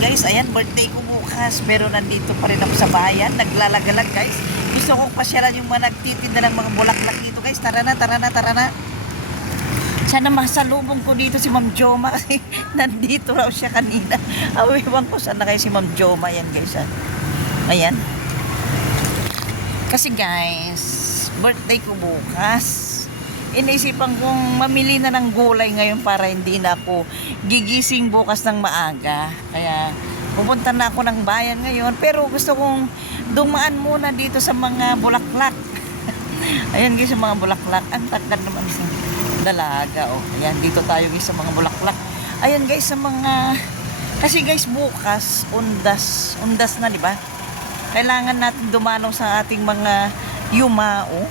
guys, ayan, birthday ko bukas. Pero nandito pa rin ako sa bayan. Naglalagalag guys. Gusto kong pasyalan yung mga nagtitinda ng mga bulaklak dito guys. Tara na, tara na, tara na. Sana masalubong ko dito si Ma'am Joma kasi nandito raw siya kanina. Awiwan ko sana kayo si Ma'am Joma. Ayan guys. Ayan. Kasi guys, birthday ko bukas. Iniisipan kong mamili na ng gulay ngayon para hindi na ako gigising bukas ng maaga. Kaya pupunta na ako ng bayan ngayon. Pero gusto kong dumaan muna dito sa mga bulaklak. Ayan guys, sa mga bulaklak. Ang takad naman sa dalaga. Oh. Ayan, dito tayo guys sa mga bulaklak. Ayan guys, sa mga... Kasi guys, bukas, undas. Undas na, di ba? Kailangan natin dumanaw sa ating mga yumao.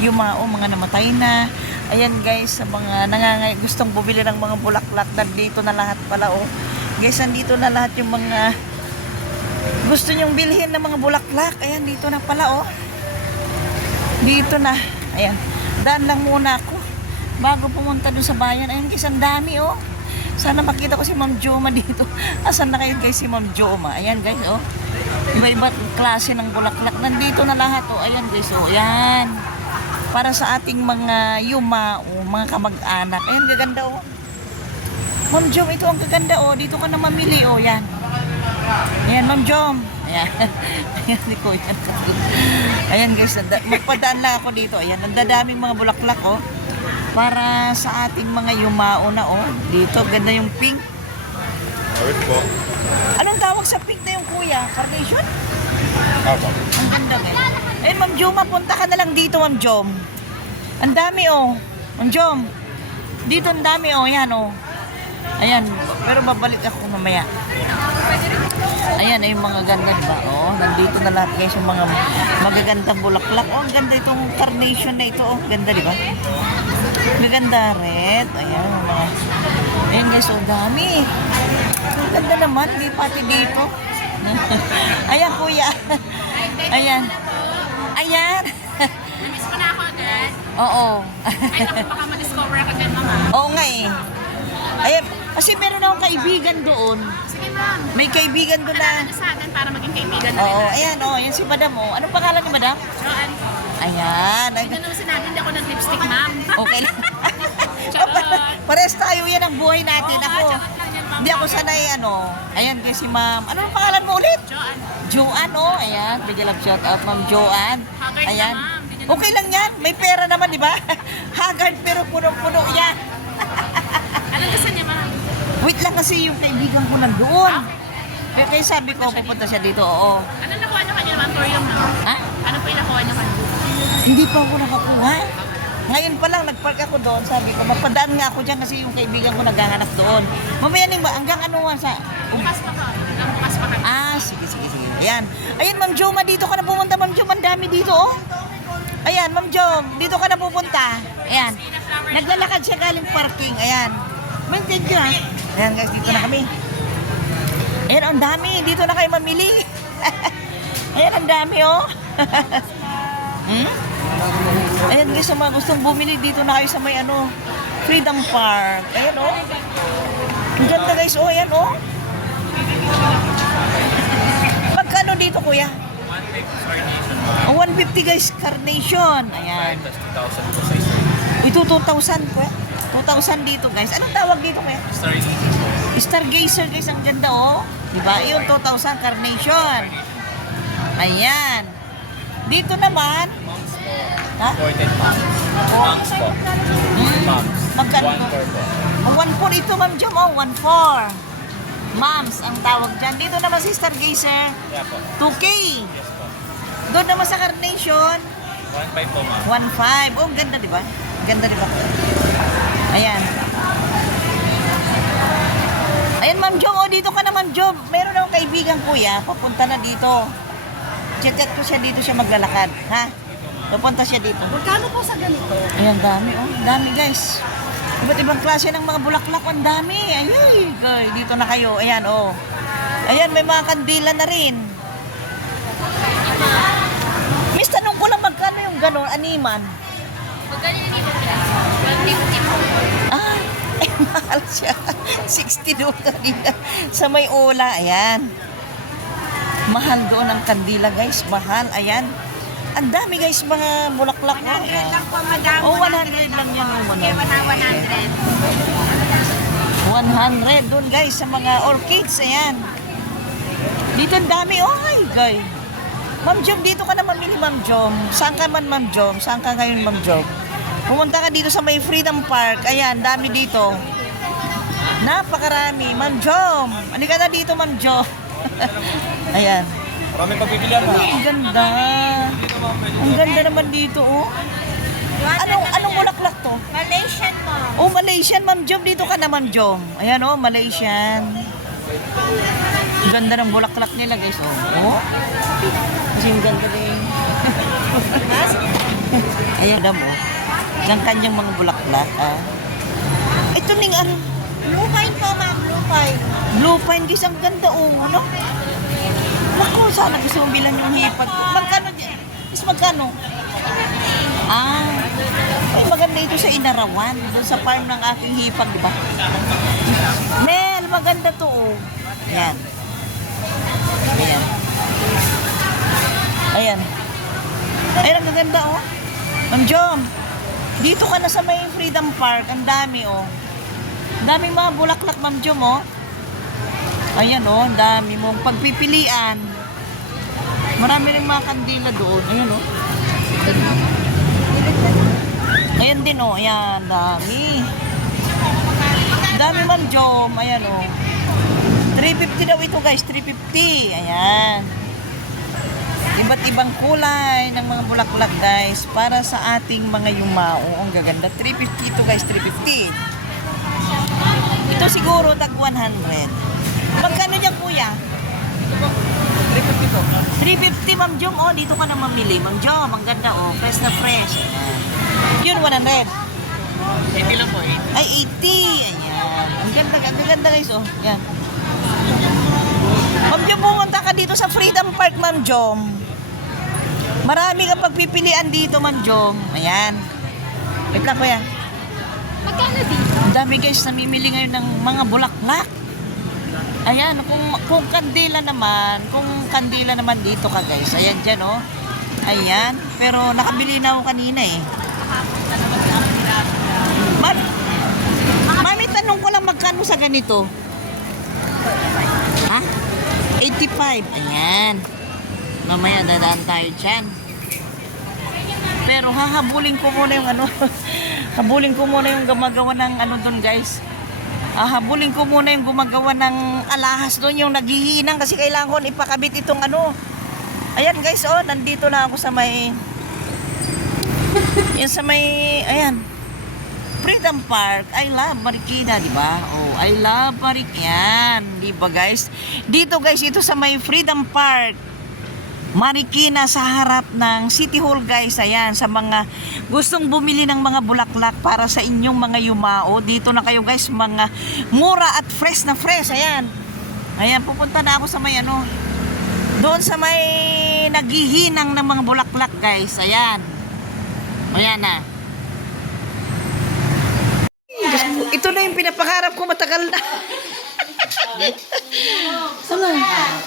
Yumao, mga namatay na. Ayan guys, sa mga gustong bumili ng mga bulaklak, nandito na lahat pala oh. Guys, nandito na lahat yung mga gusto nyong bilhin ng mga bulaklak. Ayan, dito na pala oh. Dito na. Ayan. Daan lang muna ako bago pumunta doon sa bayan. Ayan guys, ang dami oh. Sana makita ko si Ma'am Joma dito. Asan na kayo guys si Ma'am Joma? Ayan guys oh. Iba-iba't klase ng bulaklak. Nandito na lahat oh. Ayan guys oh. Ayan. Para sa ating mga yumao, mga kamag-anak. Ayan, gaganda oh. Ma'am Jom, ito ang gaganda oh. Dito ka na mamili oh. Yan. Ayan, Ma'am Jom. Ayan. Ayan, di ko yan. Ayan guys, magpadaan lang ako dito. Ayan, ang dadaming mga bulaklak oh. Para sa ating mga yumao na oh. Dito, ganda yung pink. Awit po. Anong tawag sa pink na yung kuya? Carnation? Opo. Ang ganda guys. Ayun, Ma'am Jom, punta ka na lang dito, Ma'am Jom. Ang dami oh. Ma'am Jom. Dito ang dami oh. Ayan oh. Ayan. Pero babalik ako mamaya. Ayan ay mga ganda ba? Oh, nandito na lahat guys yung mga magagandang bulaklak. Oh, ang ganda itong carnation na ito. Oh, ganda di ba? Maganda red. Ayan mga. Ayan guys, oh, dami. Ganda naman, di pati dito. Ayan kuya. Ayan. Ayan. Namiss mo na ako, Dad. Oo. Ay, naku, baka ma-discover ako dyan, Mama. Oo nga eh. Ayan, kasi meron akong kaibigan doon. Sige, Ma'am. May kaibigan doon na. Ano sa atin para maging kaibigan na rin Oo, natin. ayan oh, ayan si Madam oh. Anong pangalan ni Madam? Joanne, Ayan. hindi naman sinabi, hindi ako nag-lipstick, Ma'am. Okay lang. Charot. Pares tayo yan ang buhay natin. Oo nga, Ako, charot lang yan, Ma'am. hindi ako sanay ano. Ayan guys si Ma'am. Ano ang pangalan mo ulit? Joanne. Joanne oh. Ayan, bigyan lang shout out Ma'am Joanne. Haggard na, Ayan. Ma'am. Hindi niyo Okay lang yan. May pera naman, di ba? Haggard pero punong-puno yan. Anong gusto niya, Ma'am? Wait lang kasi yung kaibigan ko nandoon. Kaya sabi ko, pupunta siya dito. Oo. Ano nakuha niyo kanya, Ma'am? Torium, Ma'am. Ha? Ano po yung nakuha niyo kanya? Hindi pa ako nakakuha. Ngayon pa lang, nagpark ako doon. Sabi ko, magpadaan nga ako dyan kasi yung kaibigan ko naghahanap doon. Mamaya ning ba, hanggang ano sa... Bukas pa ka. Hanggang bukas pa ka. Sige. Ayan. Ayan, Ma'am Joma, dito ka na pupunta, Ma'am Jom. Ang dami dito, oh. Ayan, Ma'am Jom, dito ka na pupunta. Ayan. Naglalakad siya galing parking. Ayan. Ma'am, thank you, ha. Ayan, guys, dito na kami. Ayan, ang dami. Dito na kayo mamili. Ayan, ang dami, oh. Ayan, guys, sa mga gustong bumili, dito na kayo sa may, Freedom Park. Ayan, oh. Ang ganda, guys, oh. Ayan, oh. Magkano dito, kuya? 150 guys, carnation. Ayan. Ito 2,000 kuya. 2,000 dito guys. Anong tawag dito kuya? Stargazer guys, ang ganda oh. Diba? Yung 2,000 carnation. Ayan. Dito naman. Ha? Imported moms po. Moms. Magkano? 1 po. 1,400 ito Ma'am Jom oh. 1,400. Moms ang tawag dyan. Dito naman si Stargazer. Yeah po. 2K. Yes po. Doon naman sa carnation. 1.5 po, ma'am. 1.5. Oh, ganda, di ba? Ganda, di ba? Ayan. Ayan, Ma'am Jo. Oh, dito ka na, Ma'am Jo. Meron akong kaibigan kuya. Papunta na dito. Chat ko siya dito siya maglalakad. Ha? Papunta siya dito. Magkano po sa ganito? Ayan, dami. Oh, dami, guys. Iba't ibang klase ng mga bulaklak. Ang dami. Ayun. Dito na kayo. Ayan, oh. Ayan, may mga kandila na rin. Miss, tanong ko lang magkano yung gano'n, animan? Magkano yung dito? 150 po. Ah, Ay, mahal siya. 60 doon kanina. Sa may ula, ayan. Mahal doon ang kandila, guys. Mahal, ayan. Ang dami, guys, mga bulaklak. 100 lang po, madam. Oh, 100 lang yan. Oh, Okay, 100. 100 doon, guys, sa mga orchids, ayan. Dito ang dami, oh, ay, guys. Ma'am Jom, dito ka na mamili, Ma'am Jom. Saan ka man, Ma'am Jom? Saan ka ngayon, Ma'am Jom? Pumunta ka dito sa may Freedom Park. Ayan, dami dito. Napakarami. Ma'am Jom. Halika na dito, Ma'am Jom. Ayan. Marami pagbibilihan mo. Ang ganda. Ang ganda naman dito, oh. Anong bulaklak to? Malaysian mo. Oh, Malaysian, Ma'am Jom. Dito ka na, Ma'am Jom. Ayan, oh, Malaysian. Ang ganda ng bulaklak nila, guys, oh. Oh. Kasi ang ganda din. Ayan, damo. Ang kanyang mga bulaklak, ah. Ito ning ano? Blue pine po, ma'am. Blue pine. Blue pine, guys, ang ganda, oh. Ano? Naku, sana gusto mong bilang yung hipag. Magkano dyan? Is magkano? Ah, ay maganda ito sa Inarawan. Doon sa farm ng aking hipag, di ba? Nel, maganda to, oh. Ayan. Ayan. Ayan. Ayan, ang ganda, oh. Ma'am Jom, dito ka na sa may Freedom Park. Ang dami, oh. Ang daming mga bulaklak, Ma'am Jom, oh. Ayan, oh. Ang dami mong pagpipilian. Marami rin mga kandila doon. Ayan, oh. Ayan din, oh. Ayan, dami. Dami, Ma'am Jom. Ayan, oh. 350 daw ito, guys. 350. Ayan. Iba't ibang kulay ng mga bulaklak, guys, para sa ating mga yumao. Ang gaganda. 350 ito, guys. 350. Ito siguro tag 100. Magkano dyan, kuya? 350 po. 350, Ma'am Jom. Oh, dito ka na mamili. Ma'am Jom, ang ganda, oh. Fresh na fresh. Ayan. Yun, 100. 80 lang po, 80. Ay, 80. Ayan. Ang ganda, guys, oh. Ayan. Ma'am Jom, pumunta ka dito sa Freedom Park, Ma'am Jom. Marami kang pagpipilian dito, Ma'am Jom. Ayan. Wait lang, kuya. Magkano dito? Ang dami, guys, namimili ngayon ng mga bulaklak. Ayan, kung kandila naman dito ka, guys. Ayan dyan, oh. Ayan. Pero nakabili na ako kanina, eh. Mami, tanong ko lang magkano sa ganito? Ha? 85. Ayan. Mamaya dadaan tayo dyan. Pero hahabulin ko muna yung ano. Habulin ko muna yung gumagawa ng ano doon, guys. Habulin ko muna yung gumagawa ng alahas doon, yung naghihinang kasi kailangan ko ipakabit itong ano. Ayan, guys, oh, nandito na ako sa may yan sa may, ayan, Freedom Park. I love Marikina, di ba? Oh, I love Marikina, di ba, guys? Dito, guys, ito sa may Freedom Park, Marikina, sa harap ng City Hall, guys. Ayan, sa mga gustong bumili ng mga bulaklak para sa inyong mga yumao, dito na kayo, guys. Mga mura at fresh na fresh. Ayan. Ayan, pupunta na ako sa may ano, doon sa may naghihinang ng mga bulaklak, guys. Ayan. Ayan na. Ito na yung pinapangarap ko matagal na.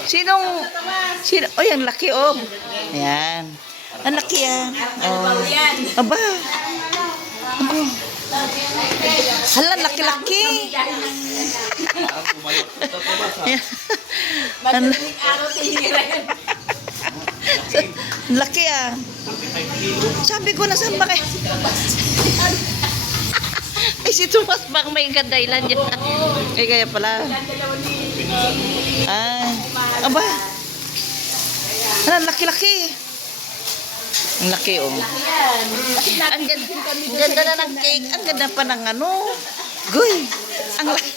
Sino? Oh, yung laki, oh. Ayan. Ang laki, ah. Oh. Aba. Aba. Hala, laki-laki. Ang laki, ah. Sabi ko, nasaan ba kayo? Ay, si Tomas, baka may kadailan dyan. Ay, kaya pala. Aba. Ang laki-laki. Ang laki, oh. Ang ganda na ng cake. Ang ganda pa ng ano. Goy. Ang laki.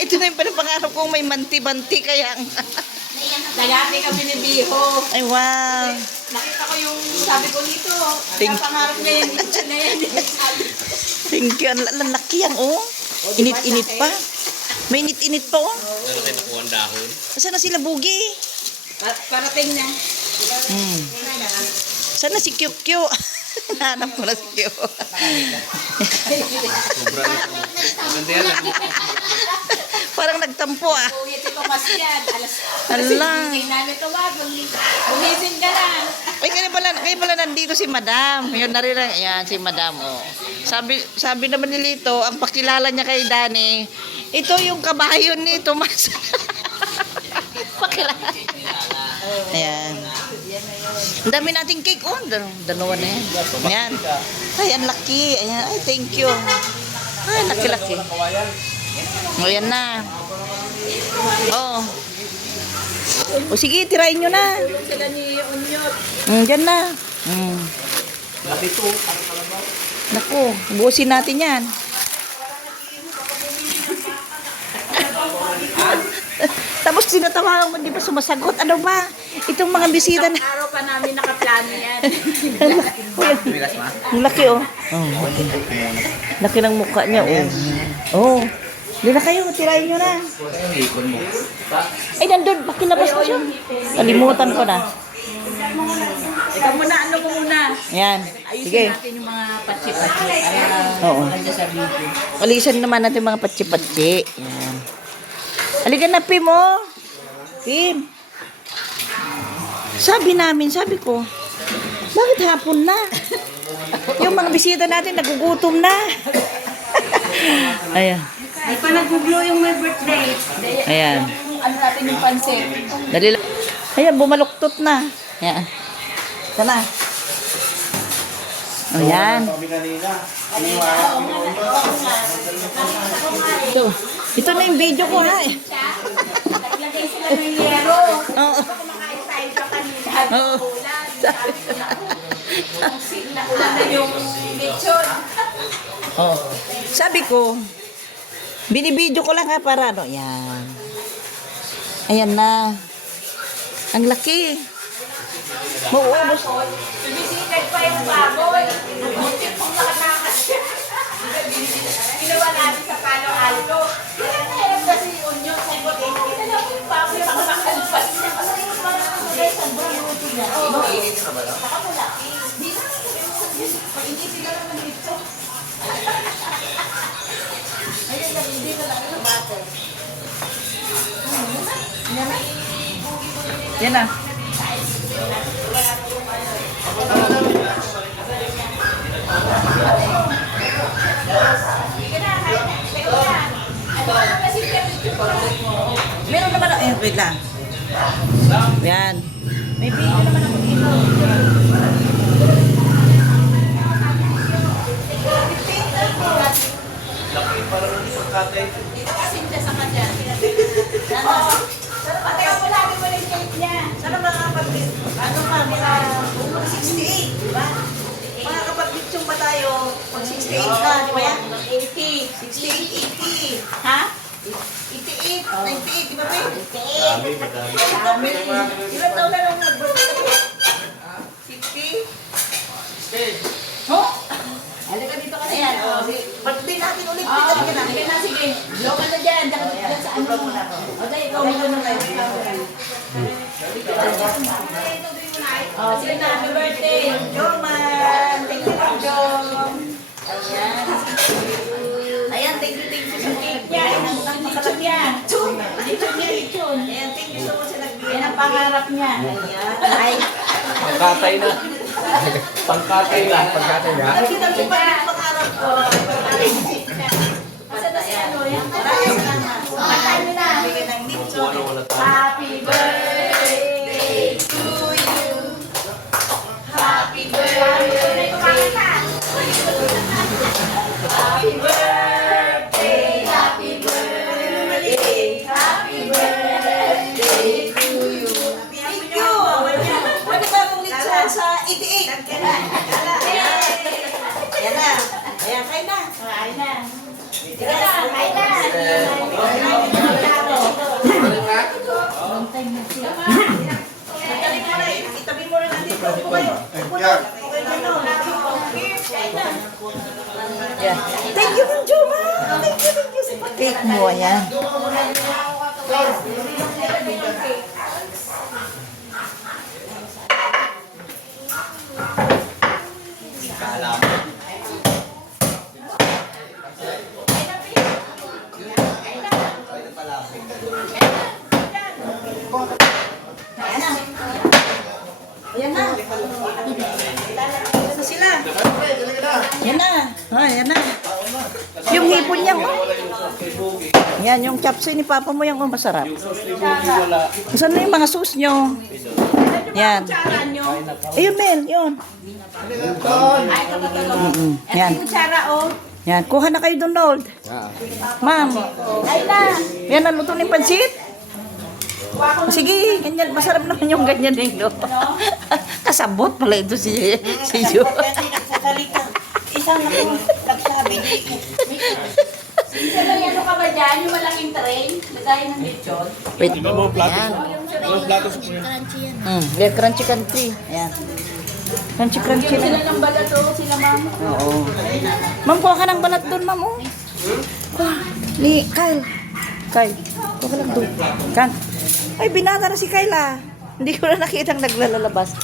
Ito na yung panapangarap kong may manti-manti kaya. Dagati kami ni Biho. Ay, wow. Nakita ko yung sabi ko nito. Thank- Pangarap na yan. Na yan. Thank you. Ang laki yan, oh. Init-init pa. May init-init pa, oh. Meron tayo nakuha ang dahon. Saan na sila, Bugi? Parating na. Sana si Kyukyo. Hanap ko na si Kyo. Maganda yan. Parang nagtampo ah. Uwi ito mas yan. Hala. Hindi namin tumag. Bumising ka na. Ay, kaya pala nandito si Madam. Yun na rin, ayan, si Madam. Oh. Sabi naman ni Lito, ang pakilala niya kay Dani, ito yung kabayo ni Tomas. Pakilala. Ayan. Ang dami nating cake. Oh, dalawa na yan. Ayan. Ay, ang laki. Ayan. Ay, thank you. Ay, laki-laki. O, yan na. Oh. O, sige, tirain nyo na. Sila ni Unyot. Dyan na. Naku, buusin natin yan. Tapos sinatawagan mo, di ba sumasagot? Ano ba? Itong mga bisita na... Araw pa namin nakaplano yan. Ang laki, oh. Laki ng mukha niya, oh. Oh. Doon na kayo, tirahin nyo na. Ay, nandun, pakinabas na siya. Kalimutan ko na. Ikaw muna, ano mo muna? Ayan. Ayusin Sige. natin yung mga patsi-patsi. Oo. Maganda sa video. Alisan naman natin mga patsi-patsi. Ayan. Halika na, Pim, oh. Pim. Sabi ko, bakit hapon na? Yung mga bisita natin nagugutom na. Ayan. Ay pa nag-glow yung my birthday. Ayan. Ano natin yung pansit. Dali lang. Ayan, bumaluktot na. Ayan. Ito na. Ayan. Ito na yung video ko, ha. Naglagay sila ng yero. Oo. Kumakain tayo sa kanila. Oo. Ulan. Ulan na yung lechon. Oh. Sabi ko, binibidyo ko lang ha para ano. Yan. Ayan na. Ang laki. Mauubos. Sumisikad pa yung baboy. Muntik pong nakatakas siya. Ginawa natin sa Palo Alto. Kaya kasi yung Unyo, sa Bote, kita lang yung baboy na makakalpas niya. Kasi yung mga guys, ang buhay niya. Oo. Saka mula. Di na. Pag-inisi na naman dito. Ayun lang, hindi na lang yung bate. Yan na. Meron naman ako. Eh, wait lang. Yan. May video naman ako dito. Sinta sa kanya. Pati ako lagi mo yung cake niya. Sana makakapag-bit? Ano ka? Mga 68, di ba? Makakapag-bitchong ba tayo? Pag 68 na, di ba yan? 80. 68, 80. Ha? 88, 98, di ba ba? Dami, madami. Dami. Ilan taon na nung nag-birthday? 50? Oh? Halika dito kasi. Ayan, o. Birthday natin ulit. Oo, Halika na. sige na, sige. Blow ka na dyan. Dyan sa ano. O, dahil ikaw mo na kayo. O, sige na, happy birthday. Joman. Thank you, Jom. Ayan. Ayan, thank you sa cake niya. Yan, ang lechon niya. Lechon niya, lechon. Ayan, thank you so much sa nagbigay. Yan ang pangarap niya. Ayan. Ay. Pangkatay na. Pangkatay na. Pangkatay na. Nakita ko pa yung pangarap ko. Asa na si ano yan? Maraming salamat. Patay mo na. Bigyan ng lechon. Wala, wala tayo. Happy birthday to you. Happy birthday. Happy birthday. Happy birthday. Happy birthday to you. Thank you. Pwede ba akong lechon sa 88? Ayan na. Ayan, kain na. Kain na. Sige na, kain na. Magaling mo na. Itabi mo rin natin ito. Upo kayo. Upo na. Okay na, no? Ayan. Thank you, Ma'am Joma. Thank you sa pag-cake mo. Ayan. Ayan na. Ayan na sila. Yan na. Yan na. Yung hipon niya, oh. Yan, yung chapsuy ni Papa mo yung masarap. Saan na yung mga sauce nyo? Yan. Ayun, Mel, yun. Yan. Kutsara, oh. Yan, kuha na kayo doon, Nold. Ma'am. Ay na. Yan, naluto ng pansit. Sige, ganyan. Masarap naman yung ganyan eh, no? Kasabot pala ito si Jo. Isang ako nagsabi. Isa ba yan ka ba dyan? Yung malaking tray? Lagay ng lechon? Wait. Platos. Platos po yan. Yeah, crunchy country. Ayan. Crunchy crunchy Sila na. ng balat, oh. Sila, ma'am. Oo. Ma'am, kuha ka ng balat doon, ma'am, oh. Kuha. Ni, Kyle. Kyle, kuha ka lang doon. Kan. Ay, binata na si Kyle, ah. Hindi ko na nakitang naglalabas.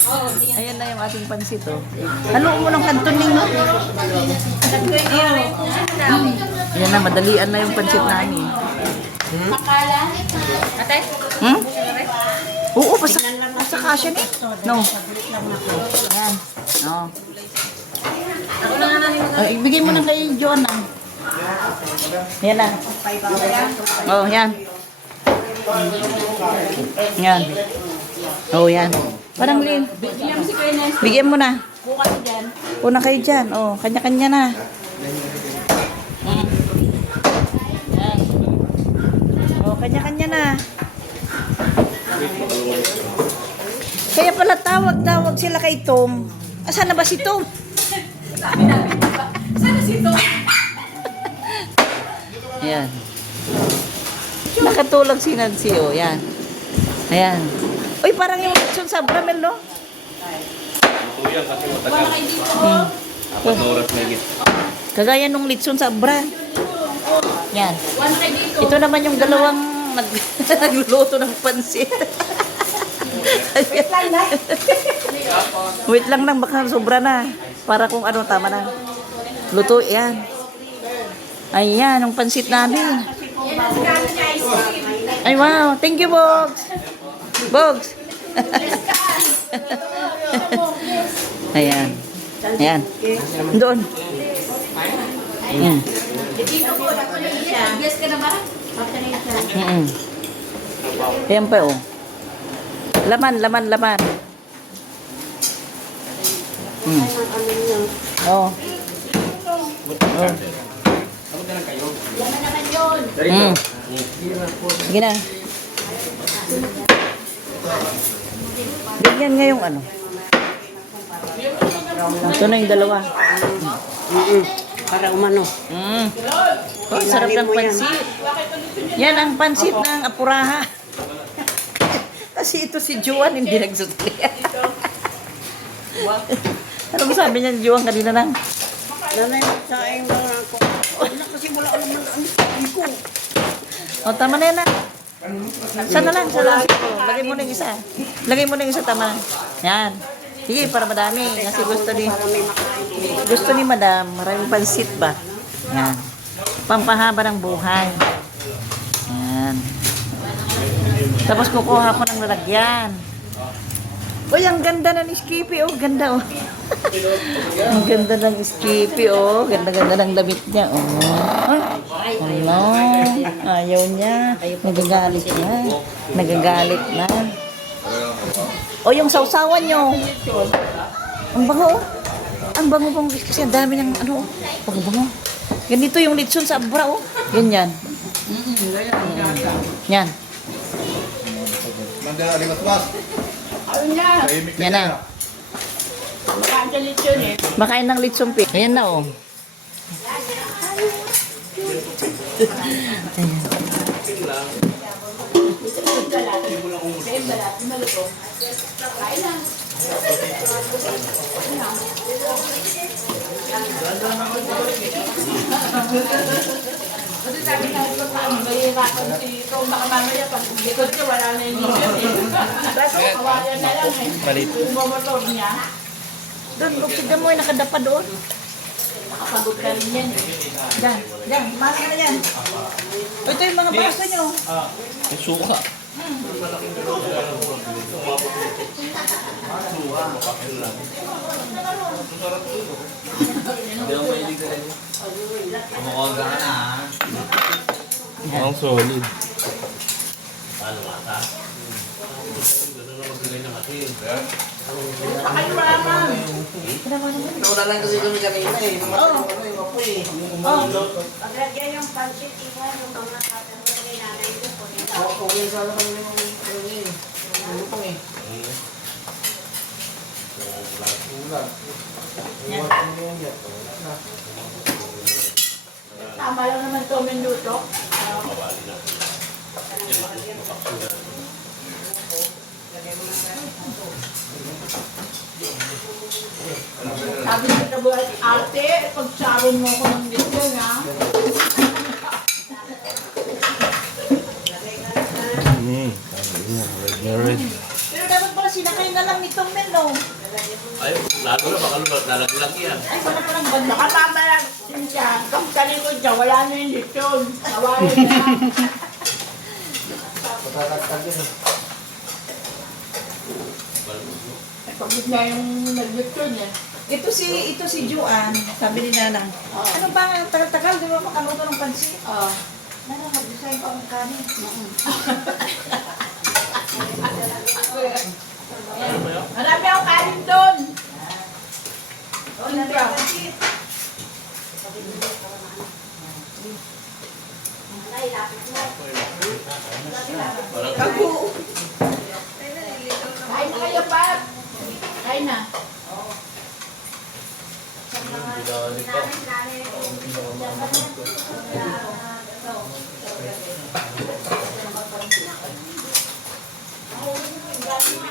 Ayan na yung ating pansit, oh. Ano mo ng kantuning, no? Ayan na, madalian na yung pansit namin. Makala. Ate? Hmm? Oo, basta kasya ni. No. Ayan. No. Oh, ibigay mo na kay John, ah. Yan na. Oh, yan. Yan. Oh, yan. Parang Lin. Bigyan mo si Kuya Nes. Bigyan mo na. Buka si dyan. Una kayo dyan. Oh, kanya-kanya na. Yan. Oh, kanya-kanya na. Kaya pala tawag sila kay Tom. Asan na ba si Tom? Sabi namin, diba? Sana si Tom? Ayan. Nakatulog si Nancy, oh. Yan. Ayan. Uy, parang yung lechon sa Bramel, no? Ito yan kasi Wala matagal. kayo dito, oh. 4 na oras na higit. Kagaya nung lechon sa Bra. Yan. Wala kayo dito. Ito naman yung dalawang nagluluto ng pansit. Wait lang baka sobra na. Para kung ano, tama na. Luto, yan. Ayan, yung pansit namin. Yan ang sigado niya, ice cream. Ay, wow. Thank you, Bogs. Bogs. Ayan. Ayan. Doon. Ayan. Dito po, nakunin siya. Bless ka na ba? Pakanay siya. Ayan pa, oh. Laman. Oh. Yan na naman yun. Sige na. Bigyan nga yung ano. Ito na yung dalawa. Para umano. Oh, sarap ng pansit. Yan ang pansit ng Apuraha. Kasi ito si Juan hindi nagsutli. Ano ba sabi niya Juan kanina lang? Nanay, saing mo na ako. Wala kasi wala alam na ang ko. O, tama na yan na. Sana lang. Oh, lagay mo na yung isa. Lagay mo na yung isa, tama. Yan. Sige, para madami. Kasi gusto ni Madam, maraming pansit ba? Yan. Pampahaba ng buhay. Yan. Tapos kukuha ko ng lalagyan. Uy, ang ganda na ni Skippy, oh. Ganda, oh. Ang ganda ng Skippy, oh. Ganda-ganda ng damit niya, oh. Ay, ano? Ayaw niya. Nagagalit na. O, yung sausawan niyo. Ang bango, oh. Ang bango kasi ang dami ng ano, oh. Bango. Ganito yung litson sa Abra, oh. Ganyan. Yan. Ayun na. Yan na. Makaandalit yun eh. Makain ng litsong pig. Ayan na, oh. Kasi sabi na ito pa, mahirapan si Tom. Baka mamaya pag likod niya, wala na yung ligat eh. Kaso kawayan na lang eh. Palit. Yung motor niya, Doon, tignan mo yung nakadapa doon. nakapagod na rin yan eh. Yan, masa na yan. Ito yung mga braso nyo. May suka. Ang solid. Paano mata? Ganun na maglagay ng atin. Kayo naman. Nauna lang kasi kami kanina eh. Namatay yung apoy eh. Paglagyan yung pansit, iwan yung mga tatanggalin nanay ko. Okay, sana kami naman ano eh. Lutong eh. Ulan. Uwan mo yung yan. Wala na. Tama lang naman 2 minuto. Mawali na. Yan, mapakula. Sabi ko na buhay, ate, pagsaron mo ko ng dito, ha? Red. Pero dapat pala sinakay na lang nitong men, no? Ay, lalo na baka lalaglag yan. Ay, wala palang banda. Baka tama lang din siya. Kung talikod siya, wala na yung lechon. Tawarin na. Matatagtag yun eh. Pagod na yung nag-lechon eh. Ito si Juan, sabi ni Nanang. Ano ba ang tagal-tagal, di ba makaluto ng pansit? Oh. Nanang, mag-design pa ang kanin. Marami akong kanin doon. Oh, nanay ang pansit. Parang Kain na kayo, Pat. Kain na. binalik pa.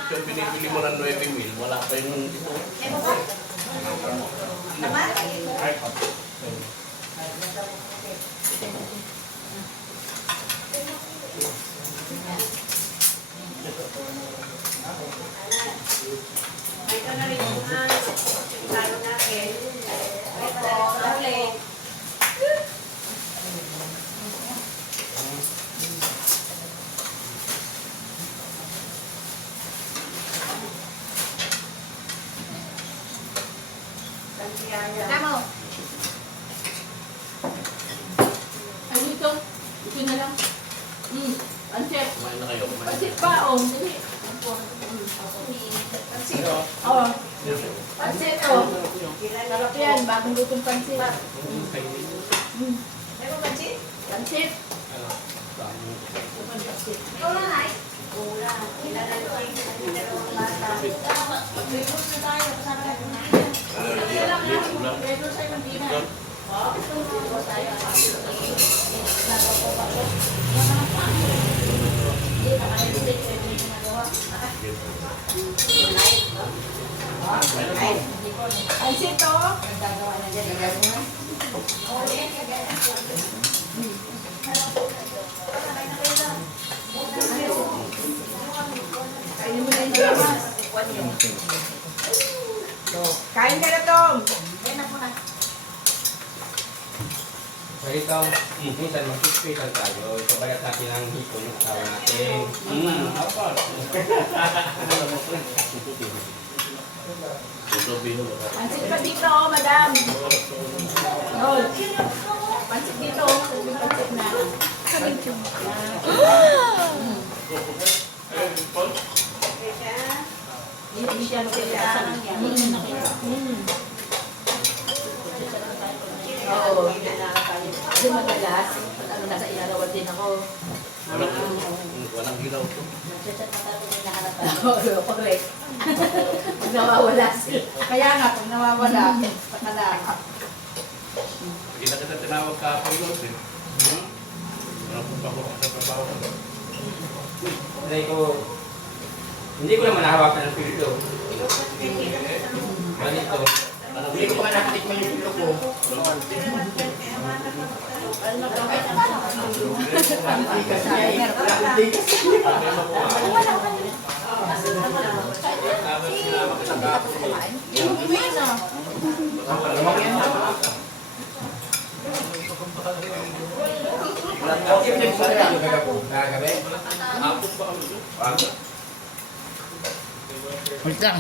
Yung pinipili mo ng 9 mil, wala pa yung ito. Ito na rin yung lalo natin. Ito, dali. Tama. Ay, dito. Ito na lang. Pansit. Kumain na kayo. Pansit pa, oh. Dali. Pansit. Oo. Pansit, oh. Sarap yan. Bagong lutong pansit. Meron pansit? Pansit. Ikaw na, Nay. Wala. Kilala ko yung dalawang bata. Mag-repost na tayo. Kasama na kung natin. Kaya lang yan. Pero sa'yo hindi na. Ay, sito. Kainin mo na yung jamas. Kain ka na, Tom. Kain na po na. Ganito, minsan mag-hospital tayo, ikabalat natin ang hipon ng asawa natin. Apat. Ito bino. Pansit pa dito, oh, madam. Oh. Pansit dito, oh. Pansit na. Hindi siya nakita. Oo. Kasi madalas, ano, nasa inarawan din ako. Walang hilaw to. Oo, correct. Pag nawawala siya. Kaya nga, pag nawawala, pakalaka. Hindi na kita tinawag kahapon yun. Walang pagpapakot sa trabaho. Hindi ko naman nahawakan ng pilo. Ganito. Hindi ko pa nakatikman yung pilo ko. Okay, hindi ko sa yung gagabi. Apos pa kami. Wait lang.